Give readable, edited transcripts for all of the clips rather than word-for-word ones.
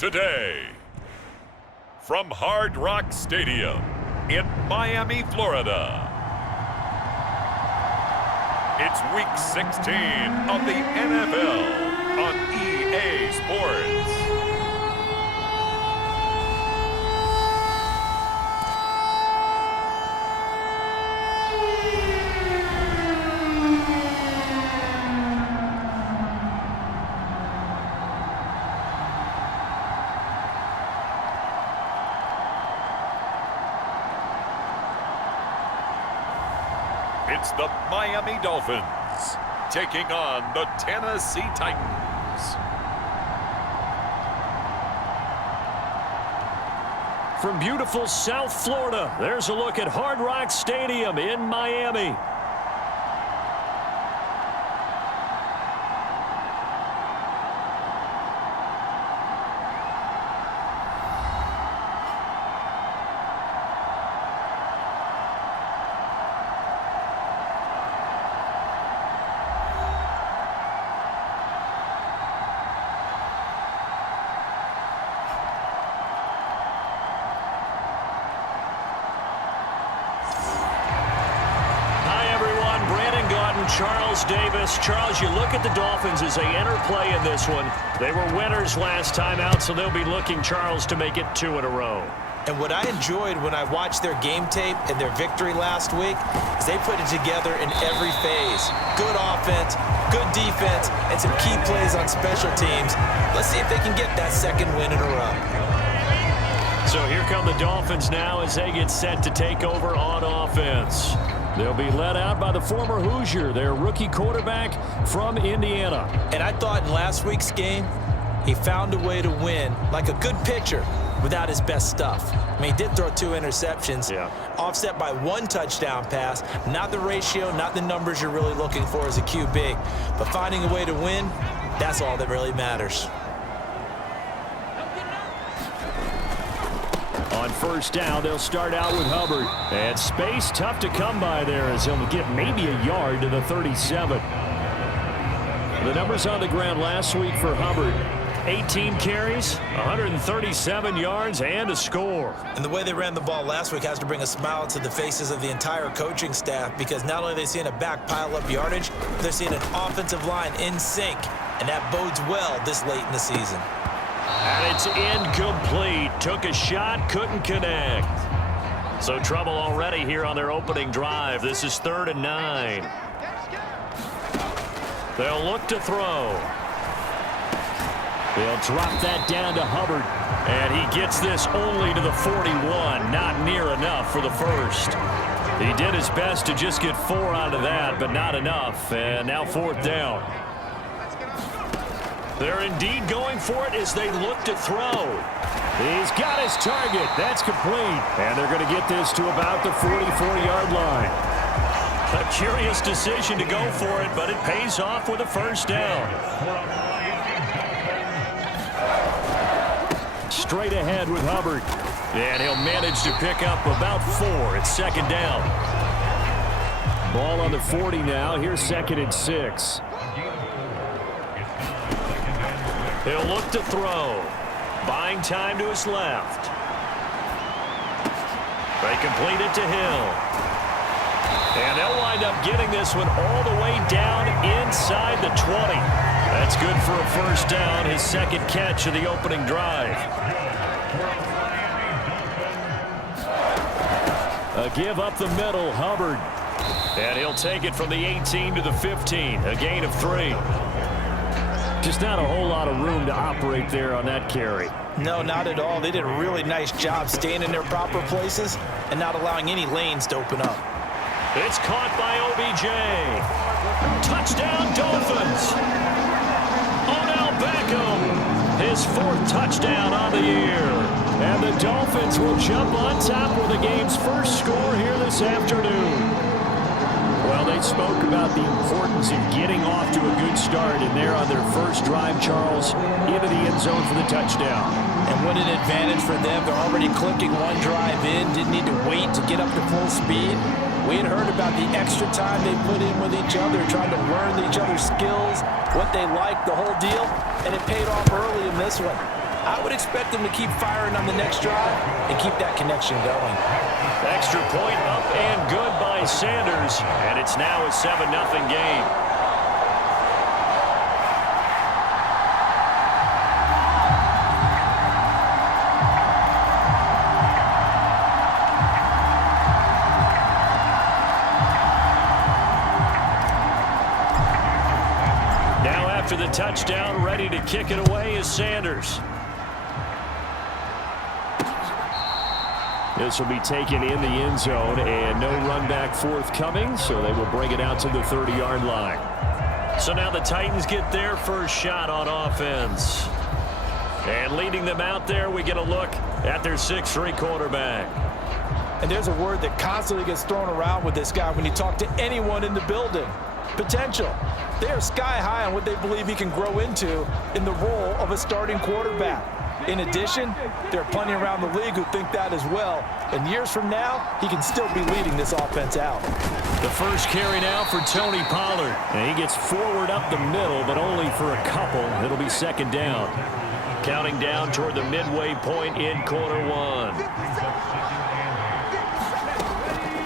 today. From Hard Rock Stadium in Miami, Florida, it's Week 16 of the NFL on EA Sports. It's the Miami Dolphins taking on the Tennessee Titans. From beautiful South Florida, there's a look at Hard Rock Stadium in Miami. Charles Davis. Charles, you look at the Dolphins as they enter play in this one. They were winners last time out, so they'll be looking, Charles, to make it 2 in a row. And what I enjoyed when I watched their game tape and their victory last week is they put it together in every phase. Good offense, good defense, and some key plays on special teams. Let's see if they can get that second win in a row. So here come the Dolphins now as they get set to take over on offense. They'll be led out by the former Hoosier, their rookie quarterback from Indiana. And I thought in last week's game, he found a way to win like a good pitcher without his best stuff. I mean, he did throw 2 interceptions, offset by 1 touchdown pass. Not the ratio, not the numbers you're really looking for as a QB. But finding a way to win, that's all that really matters. On first down, they'll start out with Hubbard. And space tough to come by there as he'll get maybe a yard to the 37. The numbers on the ground last week for Hubbard. 18 carries, 137 yards, and a score. And the way they ran the ball last week has to bring a smile to the faces of the entire coaching staff, because not only are they seeing a back pile up yardage, they're seeing an offensive line in sync. And that bodes well this late in the season. And it's incomplete. Took a shot, couldn't connect. So trouble already here on their opening drive. This is 3rd and 9. They'll look to throw. They'll drop that down to Hubbard. And he gets this only to the 41. Not near enough for the first. He did his best to just get 4 out of that, but not enough. And now 4th down. They're indeed going for it as they look to throw. He's got his target. That's complete. And they're going to get this to about the 44-yard line. A curious decision to go for it, but it pays off with a first down. Straight ahead with Hubbard. And he'll manage to pick up about 4. It's 2nd down. Ball on the 40 now. Here's 2nd and 6. He'll look to throw. Buying time to his left. They complete it to Hill. And they'll wind up getting this one all the way down inside the 20. That's good for a first down, his 2nd catch of the opening drive. A give up the middle, Hubbard. And he'll take it from the 18 to the 15, a gain of 3. Just not a whole lot of room to operate there on that carry. No, not at all. They did a really nice job staying in their proper places and not allowing any lanes to open up. It's caught by OBJ. Touchdown, Dolphins. Odell Beckham, his 4th touchdown on the year. And the Dolphins will jump on top with the game's first score here this afternoon. Well, they spoke about the importance of getting off to a good start, and they're on their first drive, Charles, into the end zone for the touchdown. And what an advantage for them. They're already clicking 1 drive in, didn't need to wait to get up to full speed. We had heard about the extra time they put in with each other, trying to learn each other's skills, what they like, the whole deal, and it paid off early in this one. I would expect them to keep firing on the next drive and keep that connection going. Extra point up and good by Sanders, and it's now a 7-0 game. Now after the touchdown, ready to kick it away is Sanders. This will be taken in the end zone, and no run back forthcoming, so they will bring it out to the 30-yard line. So now the Titans get their first shot on offense. And leading them out there, we get a look at their 6'3" quarterback. And there's a word that constantly gets thrown around with this guy when you talk to anyone in the building. Potential. They are sky high on what they believe he can grow into in the role of a starting quarterback. In addition, there are plenty around the league who think that as well. And years from now, he can still be leading this offense out. The first carry now for Tony Pollard. And he gets forward up the middle, but only for a couple. It'll be second down. Counting down toward the midway point in quarter one.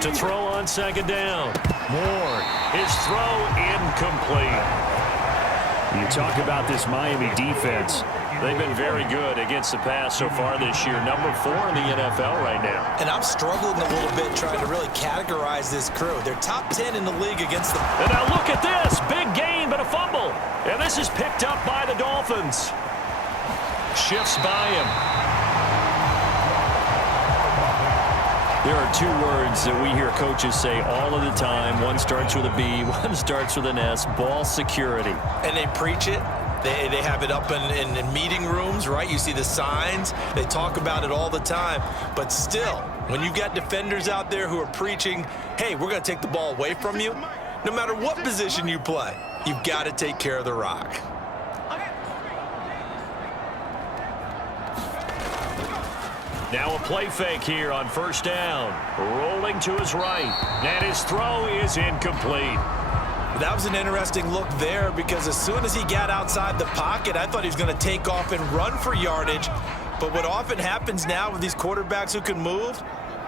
To throw on second down. Moore. His throw incomplete. You talk about this Miami defense. They've been very good against the pass so far this year. Number 4 in the NFL right now. And I'm struggling a little bit trying to really categorize this crew. They're top 10 in the league against the... And now look at this. Big gain, but a fumble. And this is picked up by the Dolphins. Shifts by him. There are 2 words that we hear coaches say all of the time. One starts with a B, one starts with an S. Ball security. And they preach it. They have it up in meeting rooms, right? You see the signs. They talk about it all the time. But still, when you've got defenders out there who are preaching, hey, we're going to take the ball away from you, no matter what position you play, you've got to take care of the rock. Now a play fake here on first down. Rolling to his right. And his throw is incomplete. That was an interesting look there because as soon as he got outside the pocket, I thought he was going to take off and run for yardage. But what often happens now with these quarterbacks who can move,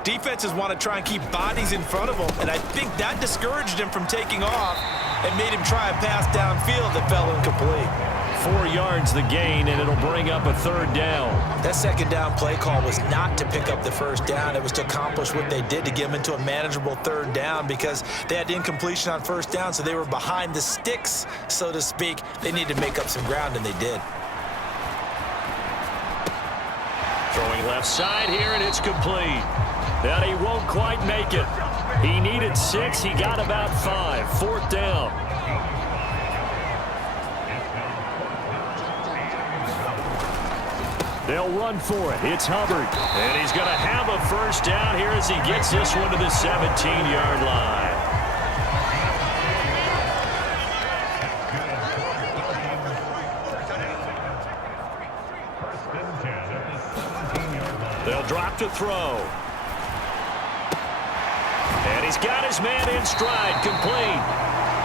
defenses want to try and keep bodies in front of them. And I think that discouraged him from taking off and made him try a pass downfield that fell incomplete. 4 yards the gain, and it'll bring up a third down. That second down play call was not to pick up the first down. It was to accomplish what they did to get them into a manageable third down because they had incompletion on first down, so they were behind the sticks, so to speak. They needed to make up some ground, and they did. Throwing left side here, and it's complete. And he won't quite make it. He needed 6. He got about 5. Fourth down. They'll run for it. It's Hubbard. And he's going to have a first down here as he gets this one to the 17-yard line. They'll drop to throw. And he's got his man in stride, complete.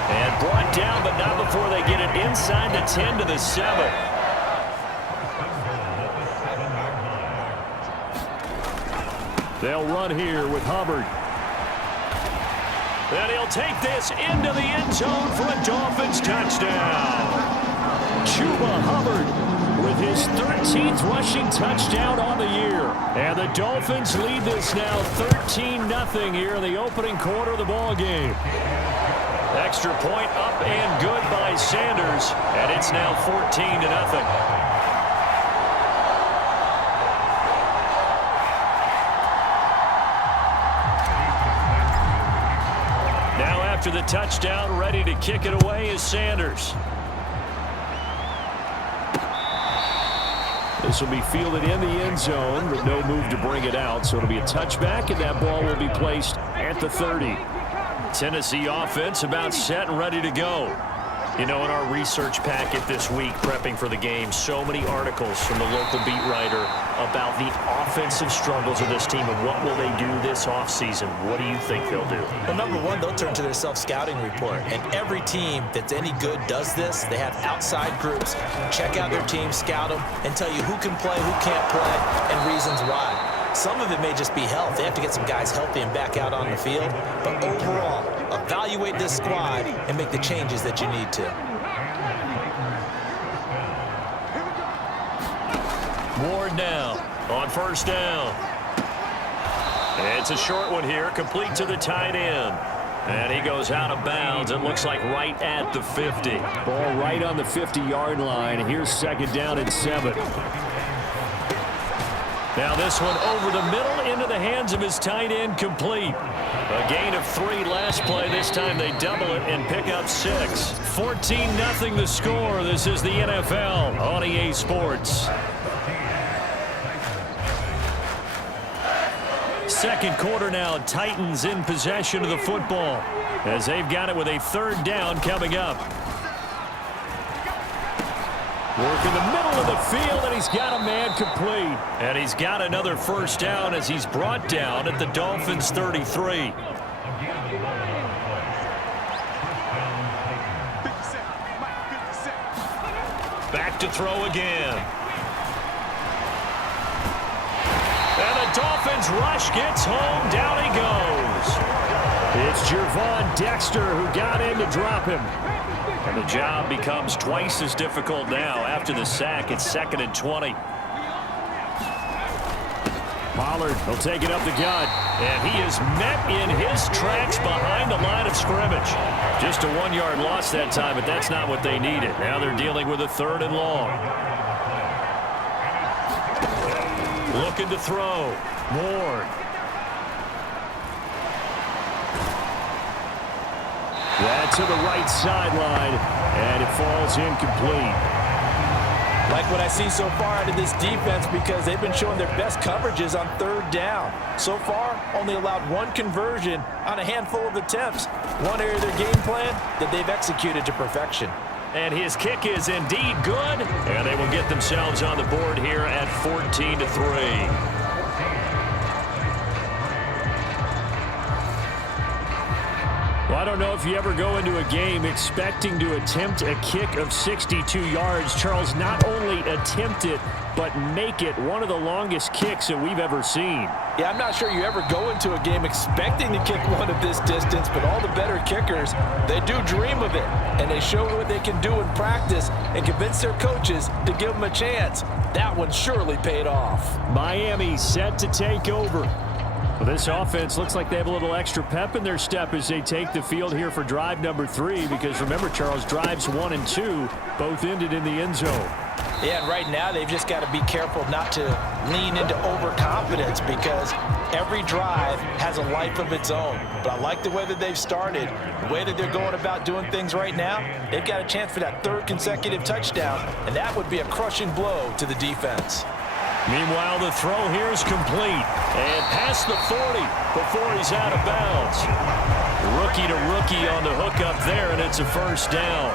And brought down, but not before they get it inside the 10 to the 7. They'll run here with Hubbard. And he'll take this into the end zone for a Dolphins touchdown. Chuba Hubbard with his 13th rushing touchdown on the year. And the Dolphins lead this now 13-0 here in the opening quarter of the ball game. Extra point up and good by Sanders. And it's now 14-0. After the touchdown, ready to kick it away is Sanders. This will be fielded in the end zone, but no move to bring it out. So it'll be a touchback, and that ball will be placed at the 30. Tennessee offense about set and ready to go. You know, in our research packet this week, prepping for the game, so many articles from the local beat writer about the offensive struggles of this team and what will they do this offseason. What do you think they'll do? Well, number one, they'll turn to their self-scouting report. And every team that's any good does this. They have outside groups, check out their team, scout them, and tell you who can play, who can't play, and reasons why. Some of it may just be health. They have to get some guys healthy and back out on the field. But overall, evaluate this squad and make the changes that you need to. Ward now on first down. It's a short one here, complete to the tight end. And he goes out of bounds. It looks like right at the 50. Ball right on the 50-yard line. Here's second down and 7. Now this one over the middle into the hands of his tight end, complete. A gain of 3 last play. This time they double it and pick up 6. 14-0 the score. This is the NFL on EA Sports. Second quarter now, Titans in possession of the football as they've got it with a third down coming up. Work in the middle of the field, and he's got a man complete. And he's got another first down as he's brought down at the Dolphins' 33. Back to throw again. And the Dolphins rush gets home. Down he goes. It's Gervon Dexter who got in to drop him. And the job becomes twice as difficult now after the sack. It's 2nd and 20. Pollard will take it up the gut. And he is met in his tracks behind the line of scrimmage. Just a 1-yard loss that time, but that's not what they needed. Now they're dealing with a 3rd and long. Looking to throw. Ward. That to the right sideline, and it falls incomplete. Like what I see so far out of this defense, because they've been showing their best coverages on 3rd down. So far, only allowed 1 conversion on a handful of attempts. One area of their game plan that they've executed to perfection. And his kick is indeed good, and they will get themselves on the board here at 14-3. Well, I don't know if you ever go into a game expecting to attempt a kick of 62 yards. Charles, not only attempt it, but make it one of the longest kicks that we've ever seen. Yeah, I'm not sure you ever go into a game expecting to kick one of this distance, but all the better kickers, they do dream of it, and they show what they can do in practice and convince their coaches to give them a chance. That one surely paid off. Miami set to take over. Well, this offense looks like they have a little extra pep in their step as they take the field here for drive number 3, because remember, Charles, drives 1 and 2 both ended in the end zone. Yeah, and right now they've just got to be careful not to lean into overconfidence, because every drive has a life of its own. But I like the way that they've started, the way that they're going about doing things right now. They've got a chance for that 3rd consecutive touchdown, and that would be a crushing blow to the defense. Meanwhile, the throw here is complete. And past the 40 before he's out of bounds. Rookie to rookie on the hook up there, and it's a first down.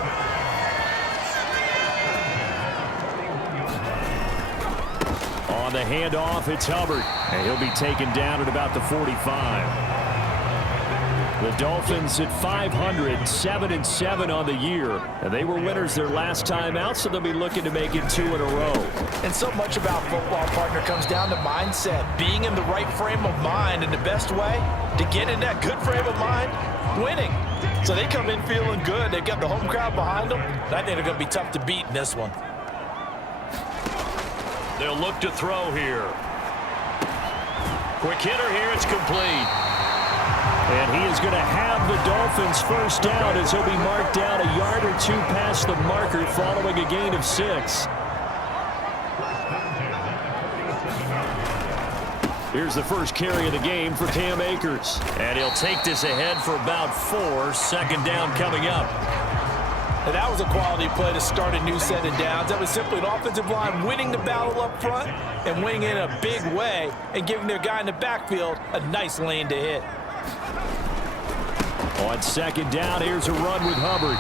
On the handoff, it's Hubbard. And he'll be taken down at about the 45. The Dolphins at 500, 7-7 on the year. And they were winners their last time out, so they'll be looking to make it 2 in a row. And so much about football, partner, comes down to mindset. Being in the right frame of mind, and the best way to get in that good frame of mind, winning. So they come in feeling good. They've got the home crowd behind them. And I think they're going to be tough to beat in this one. They'll look to throw here. Quick hitter here, it's complete. And he is going to have the Dolphins first down as he'll be marked down a yard or 2 past the marker following a gain of 6. Here's the first carry of the game for Cam Akers. And he'll take this ahead for about 4. Second down coming up. And that was a quality play to start a new set of downs. That was simply an offensive line winning the battle up front and winning in a big way and giving their guy in the backfield a nice lane to hit. On second down, here's a run with Hubbard.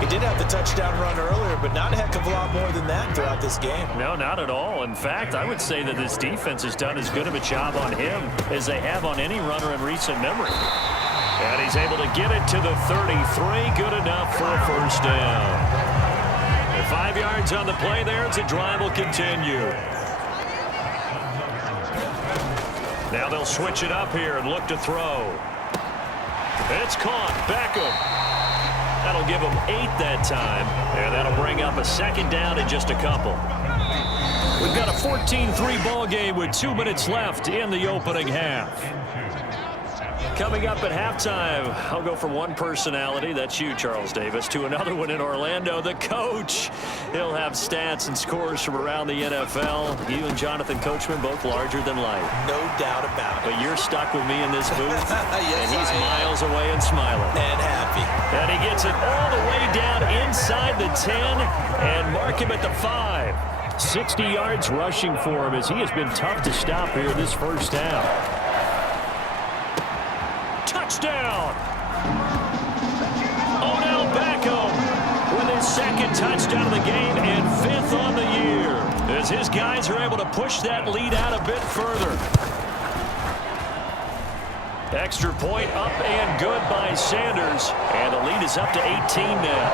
He did have the touchdown run earlier, but not a heck of a lot more than that throughout this game. No, not at all. In fact, I would say that this defense has done as good of a job on him as they have on any runner in recent memory. And he's able to get it to the 33. Good enough for a first down. And 5 yards on the play there as the drive will continue. Now they'll switch it up here and look to throw. It's caught. Beckham. That'll give him 8 that time, and that'll bring up a second down in just a couple. We've got a 14-3 ball game with 2 minutes left in the opening half. Coming up at halftime, I'll go from one personality, that's you, Charles Davis, to another one in Orlando, the coach. He'll have stats and scores from around the NFL. You and Jonathan Coachman both larger than life. No doubt about it. But you're stuck with me in this booth, Yes, and he's miles away and smiling. And happy. And he gets it all the way down inside the 10 and mark him at the 5. 60 yards rushing for him as he has been tough to stop here in this first half. Touchdown! Odell Beckham with his second touchdown of the game and 5th on the year as his guys are able to push that lead out a bit further. Extra point up and good by Sanders, and the lead is up to 18 now.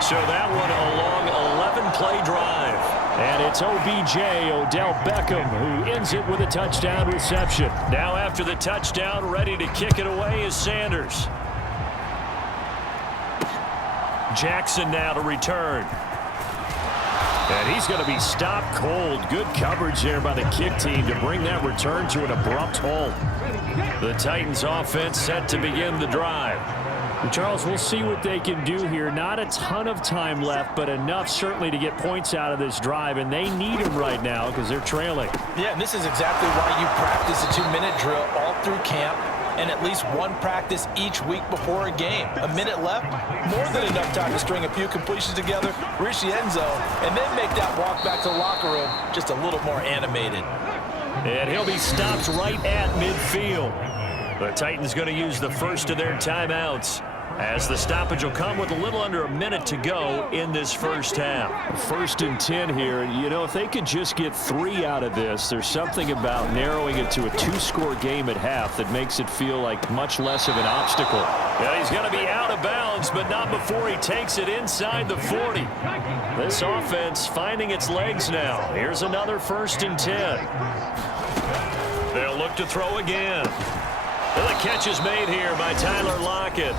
So that one a long 11-play drive. And it's OBJ, Odell Beckham, who ends it with a touchdown reception. Now after the touchdown, ready to kick it away is Sanders. Jackson now to return. And he's going to be stopped cold. Good coverage there by the kick team to bring that return to an abrupt halt. The Titans offense set to begin the drive. And Charles, we'll see what they can do here. Not a ton of time left, but enough certainly to get points out of this drive, and they need them right now because they're trailing. Yeah, and this is exactly why you practice a 2-minute drill all through camp and at least one practice each week before a game. A minute left, more than enough time to string a few completions together, reach the end zone, and then make that walk back to the locker room just a little more animated. And he'll be stopped right at midfield. The Titans going to use the first of their timeouts as the stoppage will come with a little under a minute to go in this first half. 1st and 10 here. You know, if they could just get 3 out of this, there's something about narrowing it to a 2-score game at half that makes it feel like much less of an obstacle. Yeah, he's going to be out of bounds, but not before he takes it inside the 40. This offense finding its legs now. Here's another 1st and 10. They'll look to throw again. The catch is made here by Tyler Lockett.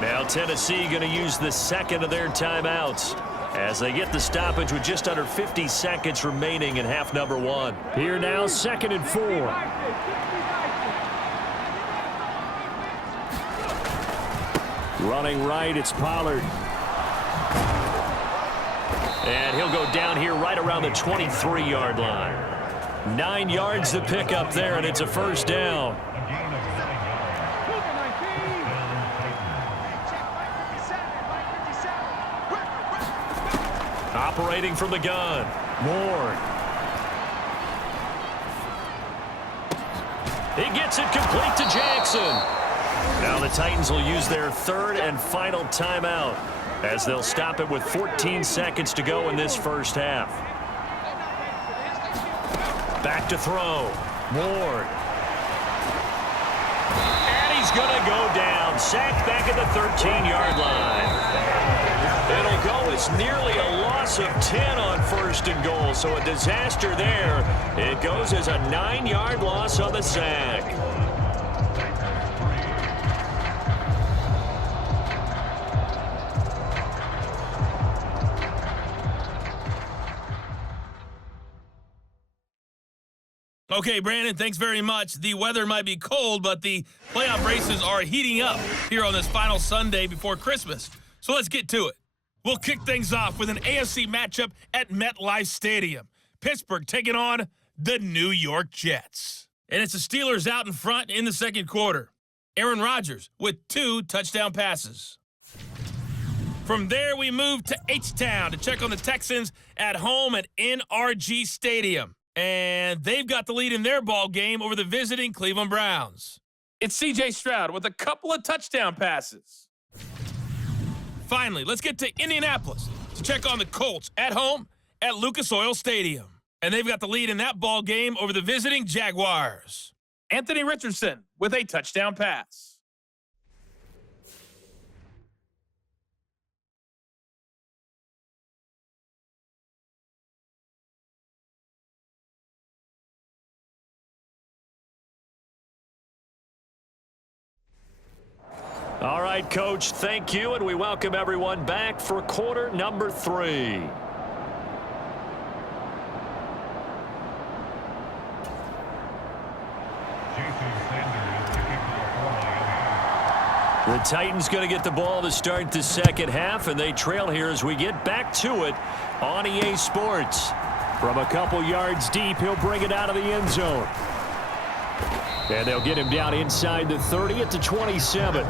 Now Tennessee going to use the second of their timeouts as they get the stoppage with just under 50 seconds remaining in half number 1. Here now, 2nd and 4. Running right, it's Pollard. And he'll go down here right around the 23-yard line. 9 yards to pick up there, and it's a first down. Operating from the gun, Moore. He gets it complete to Jackson. Now the Titans will use their 3rd and final timeout as they'll stop it with 14 seconds to go in this first half. Back to throw, Ward. And he's going to go down, sacked back at the 13-yard line. It'll go as nearly a loss of 10 on 1st and goal, so a disaster there. It goes as a 9-yard loss on the sack. Okay, Brandon, thanks very much. The weather might be cold, but the playoff races are heating up here on this final Sunday before Christmas. So let's get to it. We'll kick things off with an AFC matchup at MetLife Stadium. Pittsburgh taking on the New York Jets. And it's the Steelers out in front in the second quarter. Aaron Rodgers with 2 touchdown passes. From there, we move to H-Town to check on the Texans at home at NRG Stadium. And they've got the lead in their ball game over the visiting Cleveland Browns. It's C.J. Stroud with a couple of touchdown passes. Finally, let's get to Indianapolis to check on the Colts at home at Lucas Oil Stadium. And they've got the lead in that ball game over the visiting Jaguars. Anthony Richardson with a touchdown pass. All right, Coach, thank you, and we welcome everyone back for quarter number 3. The Titans going to get the ball to start the second half, and they trail here as we get back to it on EA Sports. From a couple yards deep, he'll bring it out of the end zone. And they'll get him down inside the 30 at the 27.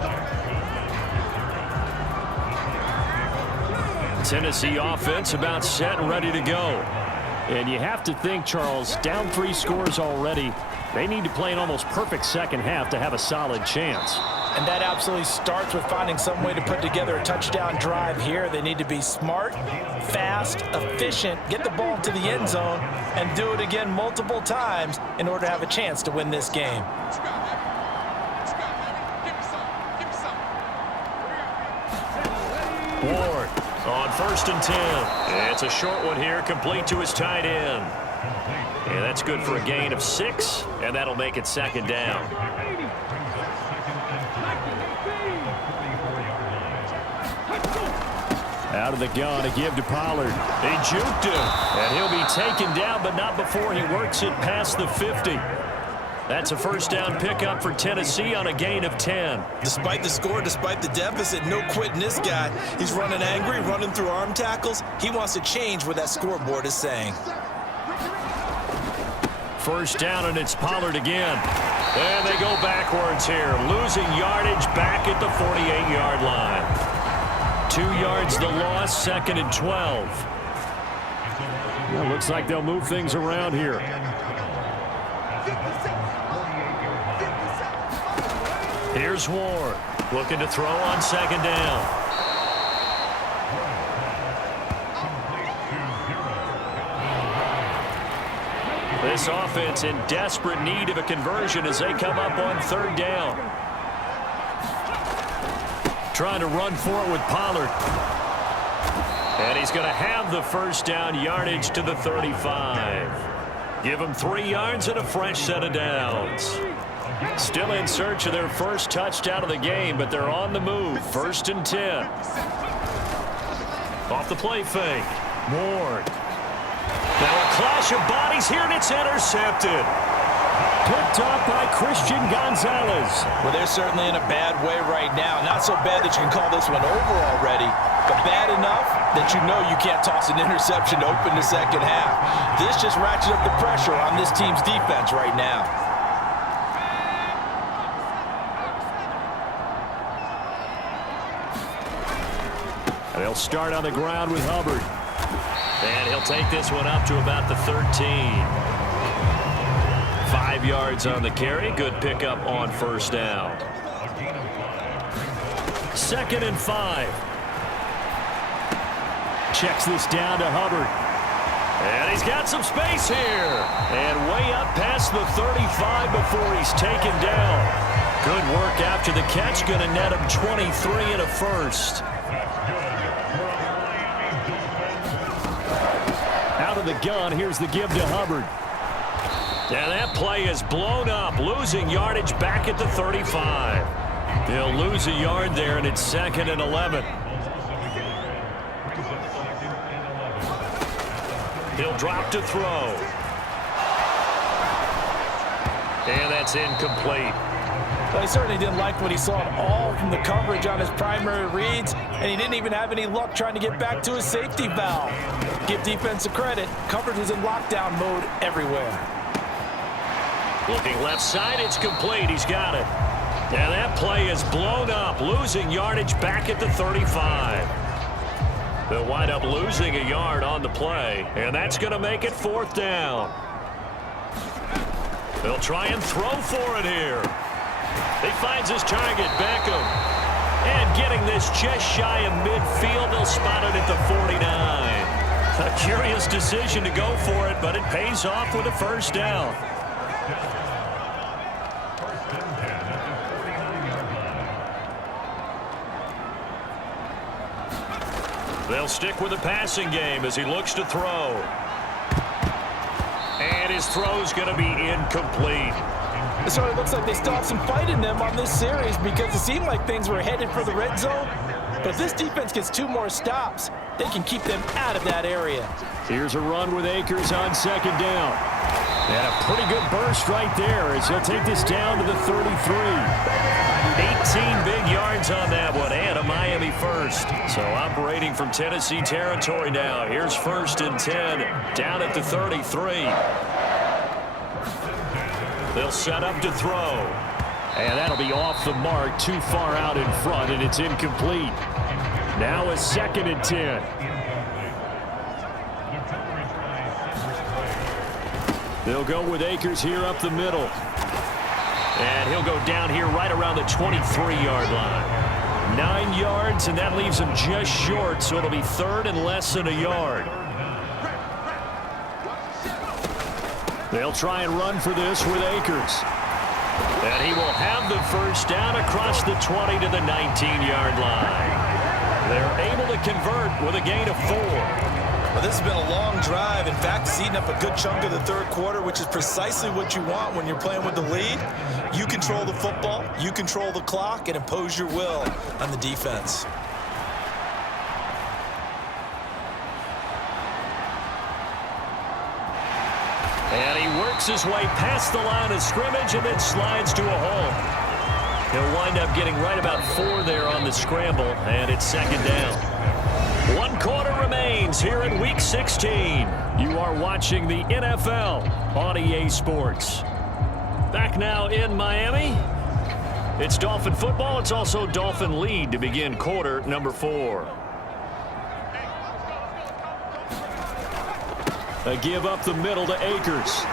Tennessee offense about set and ready to go. And you have to think, Charles, down 3 scores already. They need to play an almost perfect second half to have a solid chance. And that absolutely starts with finding some way to put together a touchdown drive here. They need to be smart, fast, efficient, get the ball to the end zone, and do it again multiple times in order to have a chance to win this game. Ward on 1st and 10. It's a short one here, complete to his tight end. And that's good for a gain of 6, and that'll make it second down. Out of the gun to give to Pollard. They juked him, and he'll be taken down, but not before he works it past the 50. That's a first down pickup for Tennessee on a gain of 10. Despite the score, despite the deficit, no quitting this guy. He's running angry, running through arm tackles. He wants to change what that scoreboard is saying. First down, and it's Pollard again. And they go backwards here, losing yardage back at the 48-yard line. 2 yards the loss, 2nd and 12. Well, looks like they'll move things around here. Here's Ward, looking to throw on 2nd down. This offense in desperate need of a conversion as they come up on 3rd down. Trying to run for it with Pollard. And he's going to have the first down, yardage to the 35. Give him 3 yards and a fresh set of downs. Still in search of their first touchdown of the game, but they're on the move. 1st and 10. Off the play fake. Ward. Now a clash of bodies here, and it's intercepted. Picked up by Christian Gonzalez. Well, they're certainly in a bad way right now. Not so bad that you can call this one over already, but bad enough that you know you can't toss an interception to open the second half. This just ratchets up the pressure on this team's defense right now. And they'll start on the ground with Hubbard. And he'll take this one up to about the 13. 5 yards on the carry. Good pickup on 1st down. 2nd and 5. Checks this down to Hubbard. And he's got some space here. And way up past the 35 before he's taken down. Good work after the catch. Going to net him 23 and a first. Out of the gun, here's the give to Hubbard. And that play is blown up, losing yardage back at the 35. They'll lose a yard there, and it's 2nd and 11. He'll drop to throw. And that's incomplete. Well, he certainly didn't like what he saw at all from the coverage on his primary reads, and he didn't even have any luck trying to get back to his safety valve. Give defense a credit. Coverage was in lockdown mode everywhere. Looking left side, it's complete. He's got it. And that play is blown up, losing yardage back at the 35. They'll wind up losing a yard on the play, and that's going to make it 4th down. They'll try and throw for it here. He finds his target, Beckham. And getting this just shy of midfield. They'll spot it at the 49. A curious decision to go for it, but it pays off with a first down. They'll stick with the passing game as he looks to throw. And his throw's going to be incomplete. So it looks like they still have some fight in them on this series because it seemed like things were headed for the red zone. But if this defense gets 2 more stops, they can keep them out of that area. Here's a run with Akers on second down. And a pretty good burst right there as he'll take this down to the 33. 18 big yards on that one and a Miami first. So operating from Tennessee territory now. Here's 1st and 10 down at the 33. They'll set up to throw. And that'll be off the mark, too far out in front, and it's incomplete. Now a 2nd and 10. They'll go with Akers here up the middle. And he'll go down here right around the 23-yard line. 9 yards, and that leaves him just short, so it'll be 3rd and less than a yard. They'll try and run for this with Akers. And he will have the first down across the 20 to the 19-yard line. They're able to convert with a gain of 4. Well, this has been a long drive. In fact, it's eaten up a good chunk of the 3rd quarter, which is precisely what you want when you're playing with the lead. You control the football, you control the clock, and impose your will on the defense. And he works his way past the line of scrimmage and then slides to a hole. He'll wind up getting right about 4 there on the scramble, and it's 2nd down. 1 quarter remains here in Week 16. You are watching the NFL on EA Sports. Back now in Miami. It's Dolphin football. It's also Dolphin lead to begin quarter number 4. A give up the middle to Akers.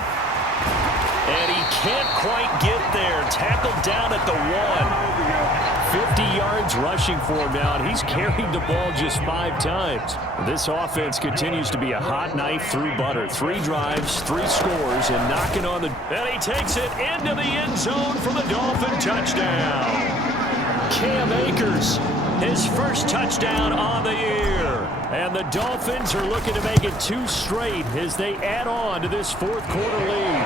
And he can't quite get there. Tackled down at the 1. 50 yards rushing for him now, and he's carried the ball just 5 times. This offense continues to be a hot knife through butter. 3 drives, 3 scores, and knocking on the... And he takes it into the end zone for the Dolphin touchdown. Cam Akers, his first touchdown on the year. And the Dolphins are looking to make it 2 straight as they add on to this 4th quarter lead.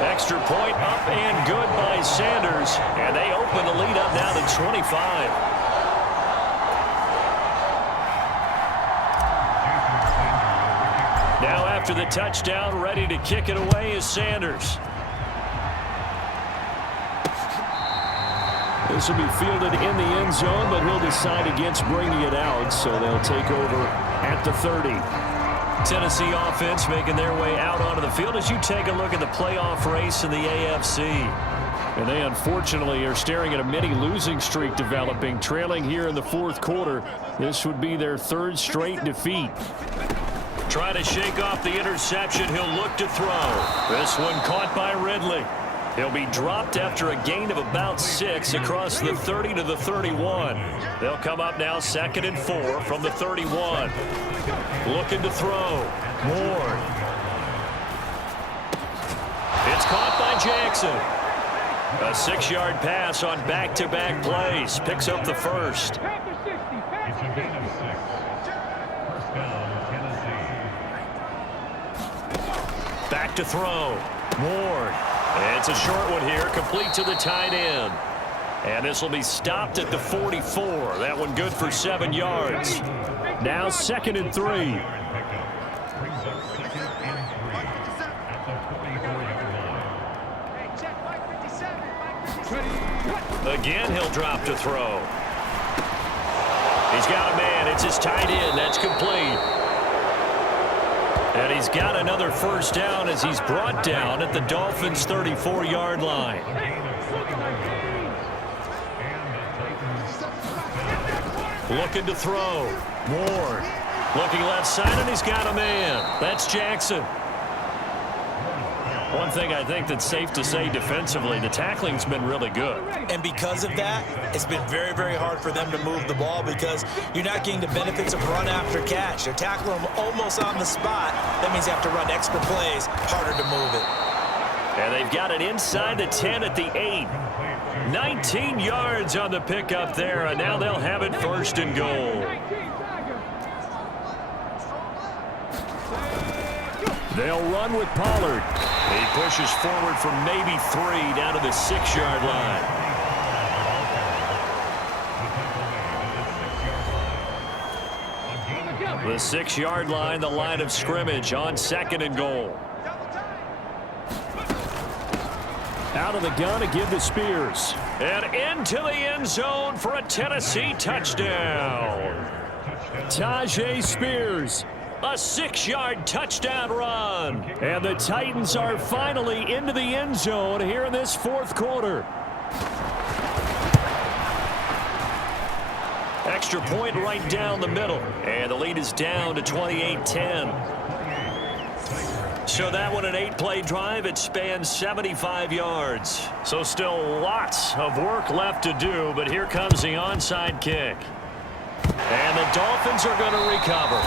Extra point up and good by Sanders. And they open the lead up now to 25. Now after the touchdown, ready to kick it away is Sanders. This will be fielded in the end zone, but he'll decide against bringing it out, so they'll take over at the 30. Tennessee offense making their way out onto the field as you take a look at the playoff race in the AFC. And they unfortunately are staring at a mini losing streak developing, trailing here in the 4th quarter. This would be their 3rd straight defeat. Try to shake off the interception. He'll look to throw. This one caught by Ridley. He'll be dropped after a gain of about 6 across the 30 to the 31. They'll come up now 2nd and 4 from the 31. Looking to throw. Ward. It's caught by Jackson. A 6-yard pass on back-to-back plays. Picks up the first. Back to throw. Ward. And it's a short one here, complete to the tight end. And this will be stopped at the 44. That one good for 7 yards. Now 2nd and 3. Again, he'll drop to throw. He's got a man. It's his tight end. That's complete. And he's got another first down as he's brought down at the Dolphins' 34-yard line. Looking to throw. Ward. Looking left side, and he's got a man. That's Jackson. One thing I think that's safe to say defensively, the tackling's been really good. And because of that, it's been very, very hard for them to move the ball because you're not getting the benefits of run after catch. They're tackling them almost on the spot. That means you have to run extra plays, harder to move it. And they've got it inside the 10 at the 8. 19 yards on the pickup there, and now they'll have it first and goal. They'll run with Pollard. He pushes forward for maybe 3 down to the 6-yard line. The 6-yard line, the line of scrimmage on 2nd and goal. Out of the gun to give to Spears. And into the end zone for a Tennessee touchdown. Tajay Spears. A 6-yard touchdown run. And the Titans are finally into the end zone here in this 4th quarter. Extra point right down the middle. And the lead is down to 28-10. So that one, an 8-play drive. It spans 75 yards. So still lots of work left to do, but here comes the onside kick. And the Dolphins are going to recover.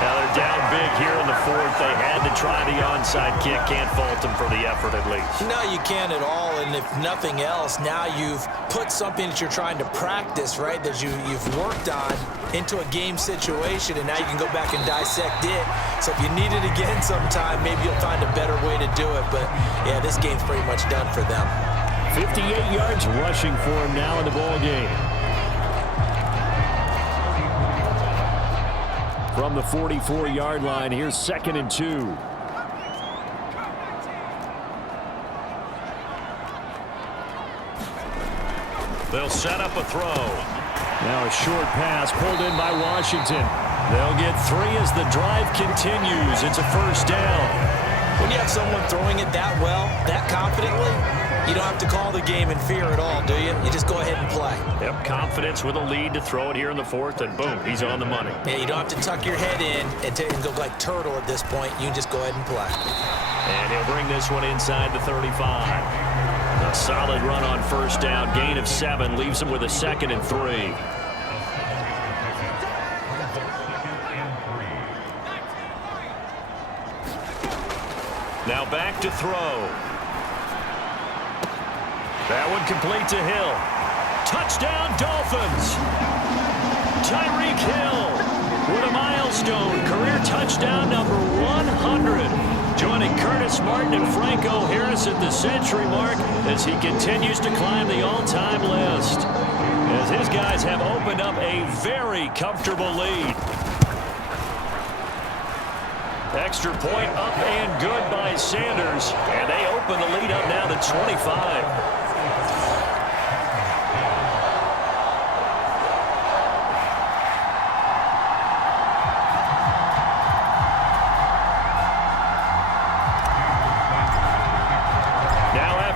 Now they're down big here in the 4th. They had to try the onside kick. Can't fault them for the effort at least. No, you can't at all. And if nothing else, now you've put something that you're trying to practice, right, that you've worked on into a game situation, and now you can go back and dissect it. So if you need it again sometime, maybe you'll find a better way to do it. But, yeah, this game's pretty much done for them. 58 yards rushing for him now in the ball game. From the 44-yard line, here's 2nd and 2. They'll set up a throw. Now a short pass pulled in by Washington. They'll get 3 as the drive continues. It's a first down. When you have someone throwing it that well, that confidently, you don't have to call the game in fear at all, do you? You just go ahead and play. Yep, confidence with a lead to throw it here in the 4th, and boom, he's on the money. Yeah, you don't have to tuck your head in and go like turtle at this point. You can just go ahead and play. And he'll bring this one inside the 35. A solid run on first down. Gain of 7 leaves him with a 2nd and 3. Now back to throw. That one complete to Hill. Touchdown, Dolphins. Tyreek Hill with a milestone. Career touchdown number 100. Joining Curtis Martin and Franco Harris at the century mark as he continues to climb the all-time list. As his guys have opened up a very comfortable lead. Extra point up and good by Sanders. And they open the lead up now to 25.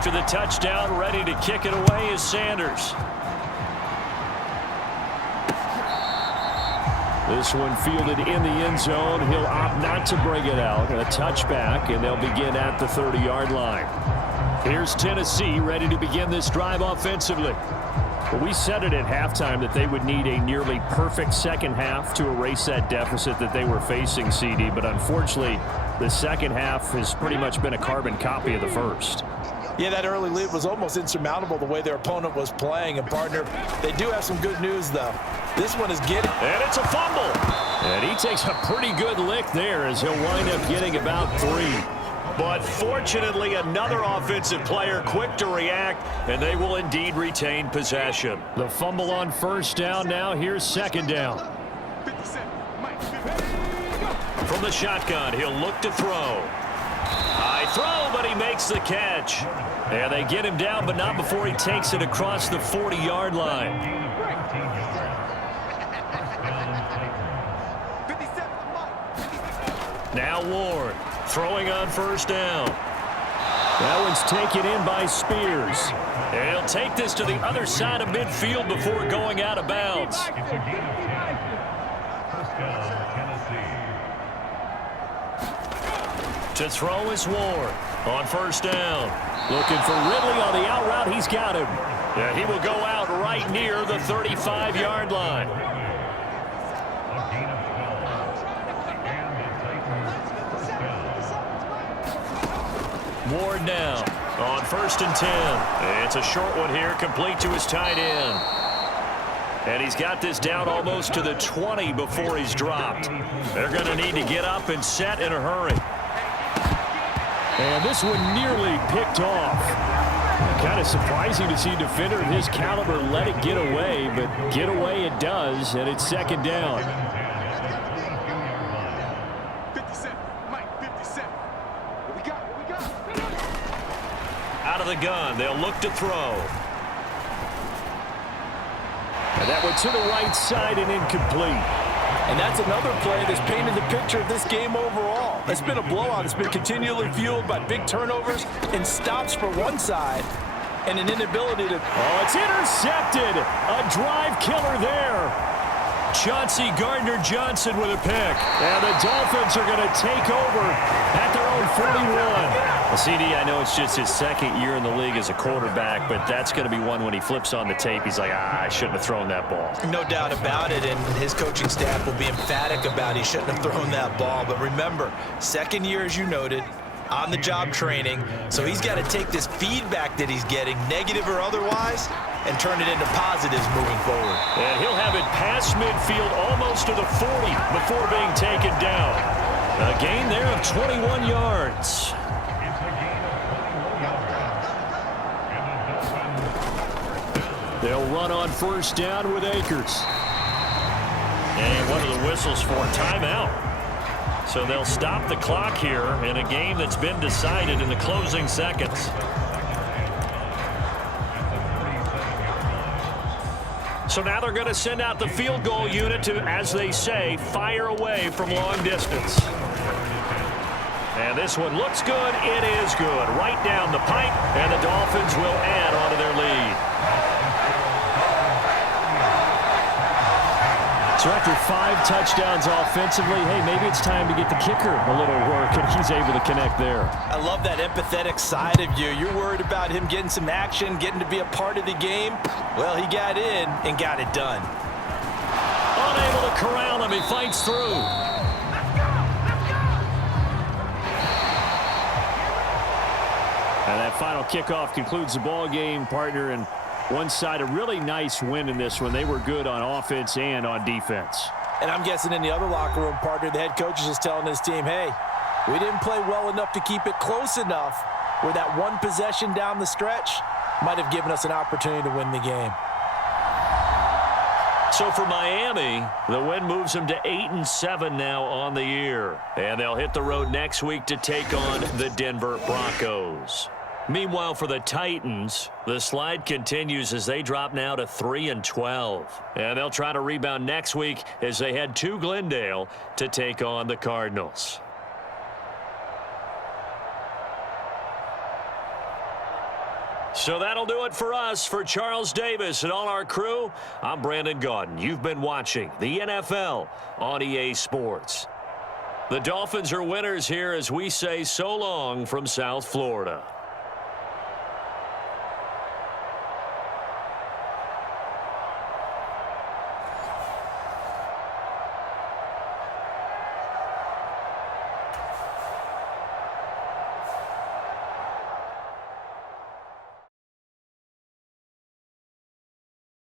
After the touchdown, ready to kick it away is Sanders. This one fielded in the end zone. He'll opt not to bring it out. A touchback, and they'll begin at the 30-yard line. Here's Tennessee ready to begin this drive offensively. Well, we said it at halftime that they would need a nearly perfect second half to erase that deficit that they were facing, CD. But unfortunately, the second half has pretty much been a carbon copy of the first. Yeah, that early lead was almost insurmountable the way their opponent was playing. And, partner, they do have some good news, though. This one is getting... And it's a fumble. And he takes a pretty good lick there as he'll wind up getting about 3. But fortunately, another offensive player quick to react, and they will indeed retain possession. The fumble on first down now. Here's 2nd down. From the shotgun, he'll look to throw. High throw, but he makes the catch. And they get him down, but not before he takes it across the 40-yard line. Now Ward throwing on first down. That one's taken in by Spears. And he'll take this to the other side of midfield before going out of bounds. To throw is Ward. On first down. Looking for Ridley on the out route. He's got him. Yeah, he will go out right near the 35-yard line. Ward now on first and 10. It's a short one here, complete to his tight end. And he's got this down almost to the 20 before he's dropped. They're going to need to get up and set in a hurry. And this one nearly picked off. Kind of surprising to see a defender of his caliber let it get away, but get away it does, and it's second down. 57, Mike, 57. What we got? Out of the gun, they'll look to throw. And that one to the right side and incomplete. And that's another play that's painted the picture of this game overall. It's been a blowout. It's been continually fueled by big turnovers and stops for one side and an inability to... Oh, it's intercepted. A drive killer there. Chauncey Gardner-Johnson with a pick. And the Dolphins are going to take over at their own 41. Well, CD, I know it's just his second year in the league as a quarterback, but that's going to be one when he flips on the tape. He's like, I shouldn't have thrown that ball. No doubt about it, and his coaching staff will be emphatic about he shouldn't have thrown that ball. But remember, second year, as you noted, on-the-job training, so he's got to take this feedback that he's getting, negative or otherwise, and turn it into positives moving forward. And he'll have it past midfield almost to the 40 before being taken down. A gain there of 21 yards. They'll run on first down with Akers. And one of the whistles for timeout. So they'll stop the clock here in a game that's been decided in the closing seconds. So now they're going to send out the field goal unit to, as they say, fire away from long distance. And this one looks good. It is good. Right down the pipe, and the Dolphins will add onto their lead. So after 5 touchdowns offensively, hey, maybe it's time to get the kicker a little work, and he's able to connect there. I love that empathetic side of you. You're worried about him getting some action, getting to be a part of the game. Well, he got in and got it done. Unable to corral him. He fights through. And that final kickoff concludes the ball game, partner, and one side a really nice win in this one. They were good on offense and on defense. And I'm guessing in the other locker room, partner, the head coach is just telling his team, hey, we didn't play well enough to keep it close enough where that one possession down the stretch might have given us an opportunity to win the game. So for Miami, the win moves them to 8-7 now on the year. And they'll hit the road next week to take on the Denver Broncos. Meanwhile, for the Titans, the slide continues as they drop now to 3-12. And they'll try to rebound next week as they head to Glendale to take on the Cardinals. So that'll do it for us. For Charles Davis and all our crew, I'm Brandon Gaudin. You've been watching the NFL on EA Sports. The Dolphins are winners here as we say so long from South Florida.